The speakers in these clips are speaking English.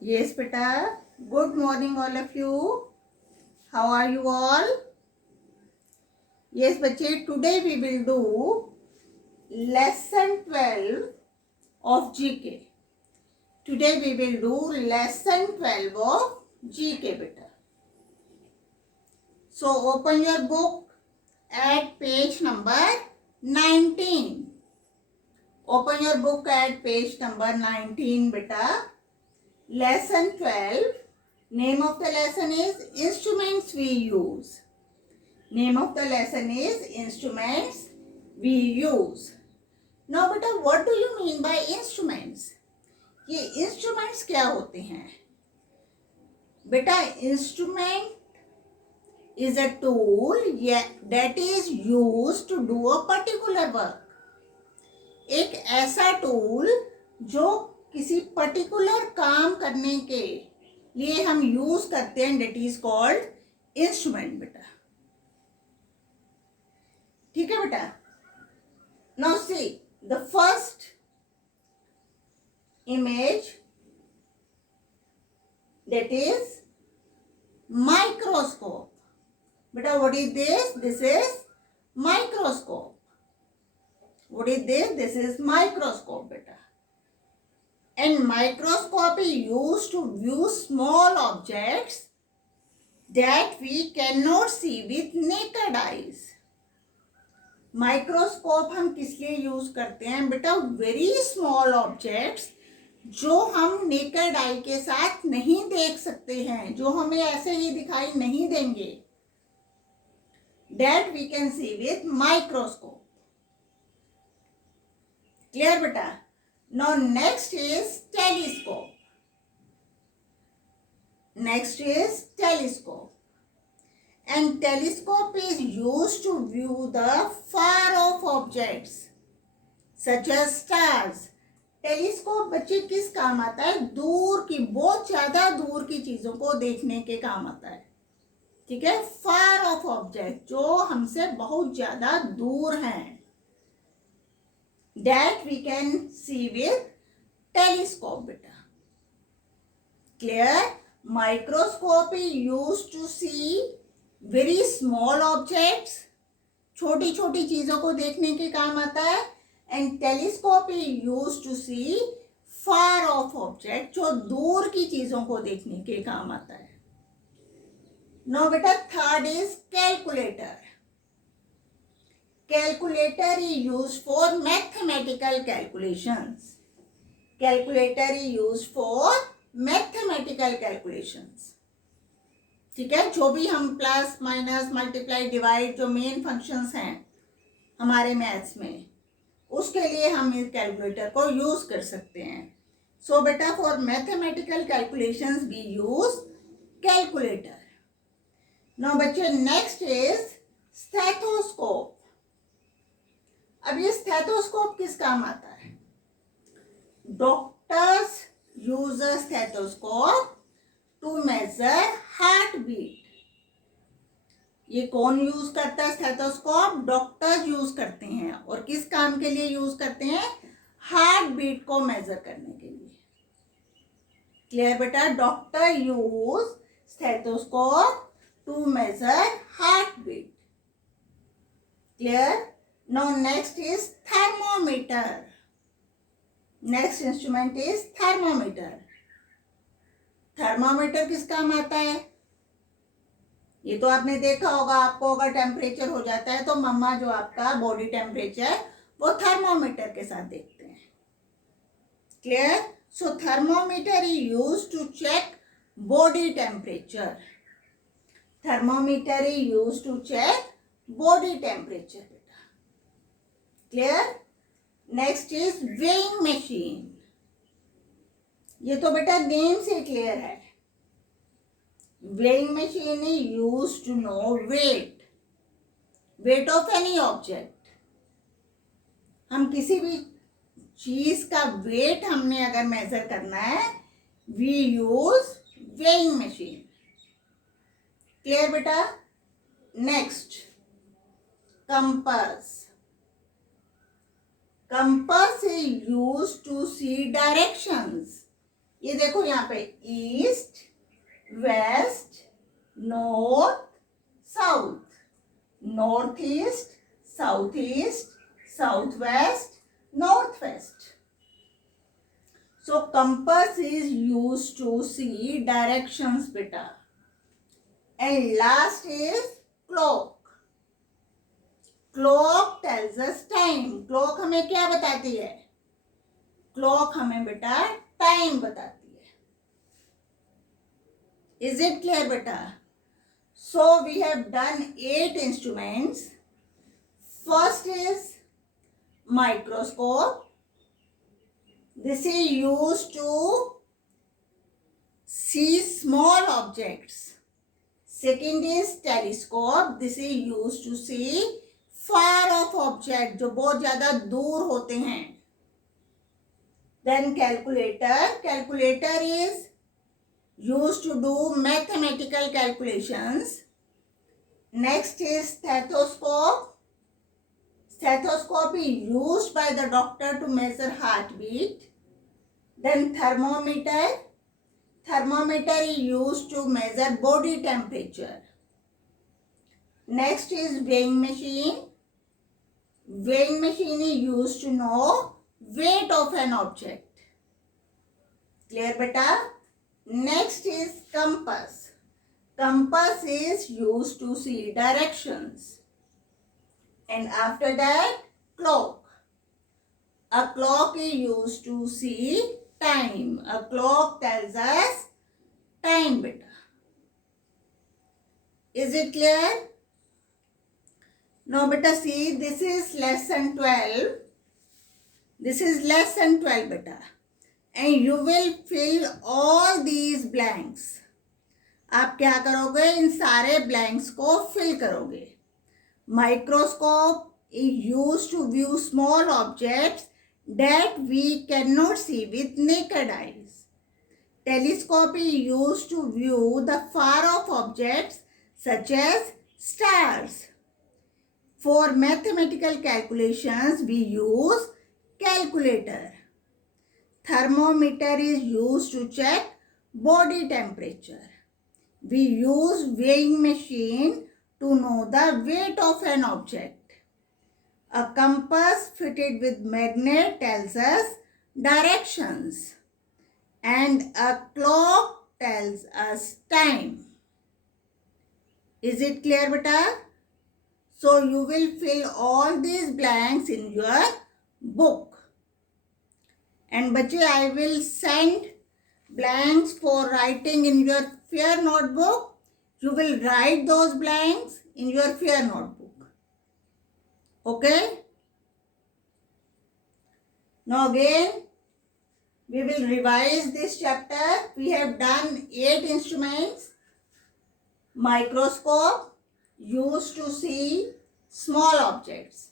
Yes, beta. Good morning, all of you. How are you all? Yes, बच्चे. Today we will do lesson 12 of GK. Today we will do lesson 12 of GK, beta. So open your book at page number 19. Open your book at page number 19, beta. Lesson 12. Name of the lesson is Instruments We Use. Name of the lesson is Instruments We Use. Now beta, what do you mean by instruments? ये instruments क्या होते हैं? बेटा, instrument is a tool that is used to do a particular work. एक ऐसा tool जो किसी particular काम करने के लिए हम यूज करते हैं, that is called instrument, बेटा. ठीक है बेटा. Now see the first image, that is microscope. Beta, what is this? This is microscope. What is this? This is microscope, beta. And microscope is used to view small objects that we cannot see with naked eyes. Microscope हम किस लिए use करते हैं बेटा? Very small objects जो हम naked eye के साथ नहीं देख सकते हैं, जो हमें ऐसे ही दिखाई नहीं देंगे, that we can see with microscope. Clear बेटा? Now next is telescope. Next is telescope. And telescope is used to view the far off objects such as stars. Telescope बच्चे किस काम आता है? दूर की, बहुत ज्यादा दूर की चीजों को देखने के काम आता है. ठीक है? फार ऑफ ऑब्जेक्ट जो हमसे बहुत ज्यादा दूर हैं, that we can see with telescope, बेटा. Clear? Microscope is used to see very small objects, छोटी छोटी चीजों को देखने के काम आता है. And telescope is used to see far off object, जो दूर की चीजों को देखने के काम आता है. नो बेटा, third is calculator. Calculator is used for mathematical calculations. Calculator is used for mathematical calculations. ठीक है? जो भी हम प्लस माइनस मल्टीप्लाई डिवाइड, जो मेन फंक्शंस हैं हमारे मैथ्स में, उसके लिए हम इस कैलकुलेटर को यूज कर सकते हैं. सो बेटा, for mathematical calculations we use calculator. Now बच्चे, नेक्स्ट इज स्टेथोस्कोप. अब ये स्टेथोस्कोप किस काम आता है? Doctors use a stethoscope to measure heart beat. ये कौन यूज करता है स्टेथोस्कोप? डॉक्टर्स यूज करते हैं. और किस काम के लिए यूज करते हैं? हार्ट बीट को मेजर करने के लिए. क्लियर बेटा? Doctor use stethoscope to measure heart beat. Clear? Now next is thermometer. Next instrument is thermometer. Thermometer किस काम आता है? ये तो आपने देखा होगा. आपको अगर टेम्परेचर हो जाता है तो मम्मा जो आपका बॉडी टेम्परेचर वो थर्मोमीटर के साथ देखते हैं. Clear? So thermometer is used to check body temperature. Thermometer is used to check body temperature, बेटा. Clear? Next is weighing machine. ये तो बेटा नेम से क्लियर है. Weighing machine is used to know weight of any object. हम किसी भी चीज का वेट हमने अगर मेजर करना है, we use weighing machine. Clear बेटा? Next, compass. Compass is used to see directions. ये देखो यहाँ पे east, west, north, south, north east, south east, south west, north west. So compass is used to see directions beta. And last is clock. Clock tells us time. Clock हमें क्या बताती है? Clock हमें बेटा time बताती है. Is it clear beta? So we have done 8 instruments. First is microscope. This is used to see small objects. Second is telescope. This is used to see far off object जो बहुत ज़्यादा दूर होते हैं. Then calculator. Calculator is used to do mathematical calculations. Next is stethoscope. Stethoscope is used by the doctor to measure heartbeat. Then thermometer. Thermometer is used to measure body temperature. Next is weighing machine. Weighing machine is used to know weight of an object. Clear beta? Next is compass. Compass is used to see directions. And after that, clock. A clock is used to see time. A clock tells us time beta. Is it clear? Now beta see, this is lesson 12. This is lesson 12 beta. And you will fill all these blanks. आप क्या करोगे? इन सारे blanks को fill करोगे. Microscope is used to view small objects that we cannot see with naked eyes. Telescope is used to view the far off objects such as stars. For mathematical calculations, we use calculator. Thermometer is used to check body temperature. We use weighing machine to know the weight of an object. A compass fitted with magnet tells us directions. And a clock tells us time. Is it clear beta? So you will fill all these blanks in your book. And बच्चे, I will send blanks for writing in your fair notebook. You will write those blanks in your fair notebook. Okay? Now again, we will revise this chapter. We have done 8 instruments. Microscope, used to see small objects.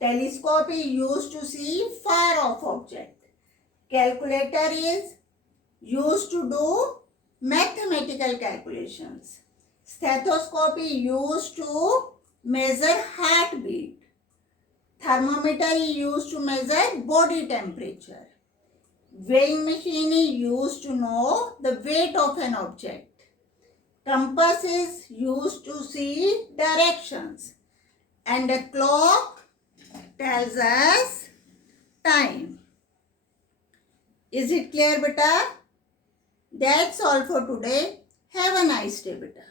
Telescope is used to see far off objects. Calculator is used to do mathematical calculations. Stethoscope is used to measure heartbeat. Thermometer is used to measure body temperature. Weighing machine is used to know the weight of an object. Compass is used to see directions. And a clock tells us time. Is it clear beta? That's all for today. Have a nice day beta.